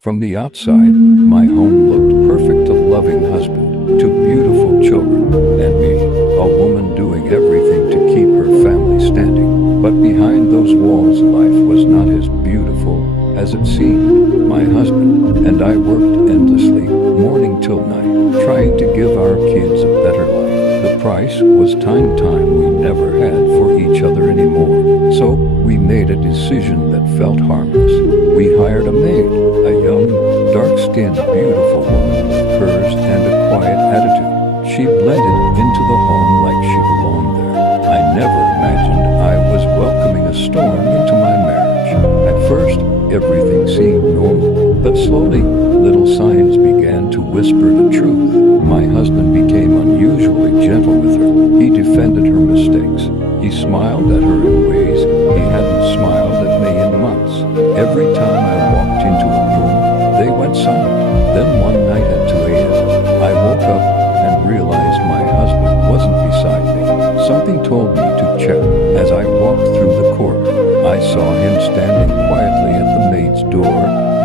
From the outside, my home looked perfect, a loving husband, two beautiful children, and me, a woman doing everything to keep her family standing. But behind those walls, life was not as beautiful as it seemed. My husband and I worked endlessly, morning till night, trying to give our kids a better life. The price was time we never had for each other anymore. So, we made a decision that felt harmless. We hired a maid, a young, dark-skinned, beautiful woman with curves and a quiet attitude. She blended into the home like she belonged there. I never imagined I was welcoming a storm into my marriage. At first, everything seemed normal, but slowly, little signs began to whisper the truth. My husband became unusually gentle with her. He defended her mistakes. He smiled at her in ways he hadn't smiled at me in months. Every time I walked into a room, they went silent. Then one night at 2 a.m., I woke up and realized my husband wasn't beside me. Something told me to check. As I walked through the corridor, I saw him standing quietly at the maid's door,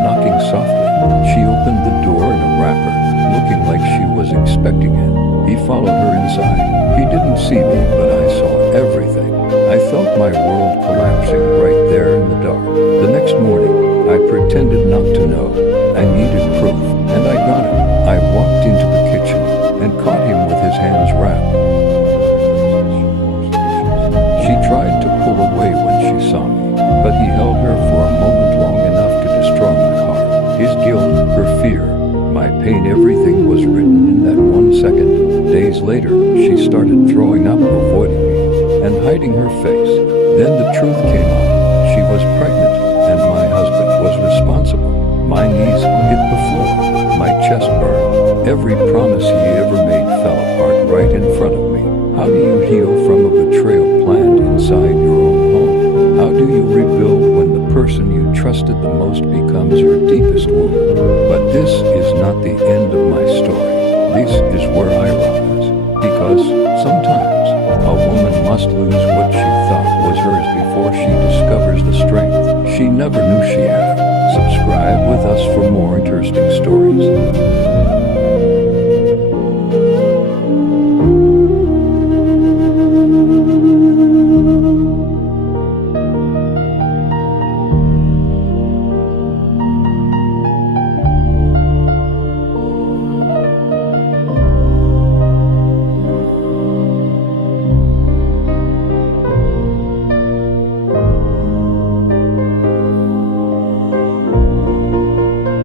knocking softly. She opened the door in a wrapper, looking like she was expecting him. He followed her inside. He didn't see me, but I saw everything. I felt my world collapsing right there in the dark. The next morning, I pretended not to know. I needed proof, and I got it. I walked into the kitchen and caught him with his hands wrapped. She tried to pull away when she saw me, but he held her for a moment, long enough to destroy my heart. His guilt, her fear, my pain, everything was written in that 1 second. Days later, she started throwing up, avoiding me, and hiding her face. Then the truth came out. She was pregnant, and my husband was responsible. My knees hit the floor. My chest burned. Every promise he ever made fell apart right in front of me. How do you heal from a betrayal planned inside your own home? How do you rebuild when the person you trusted the most becomes your deepest wound? But this is not the end of my story. This is where I rise. Because sometimes a woman must lose what she thought was hers before she discovers the strength she never knew she had. Subscribe with us for more interesting stories.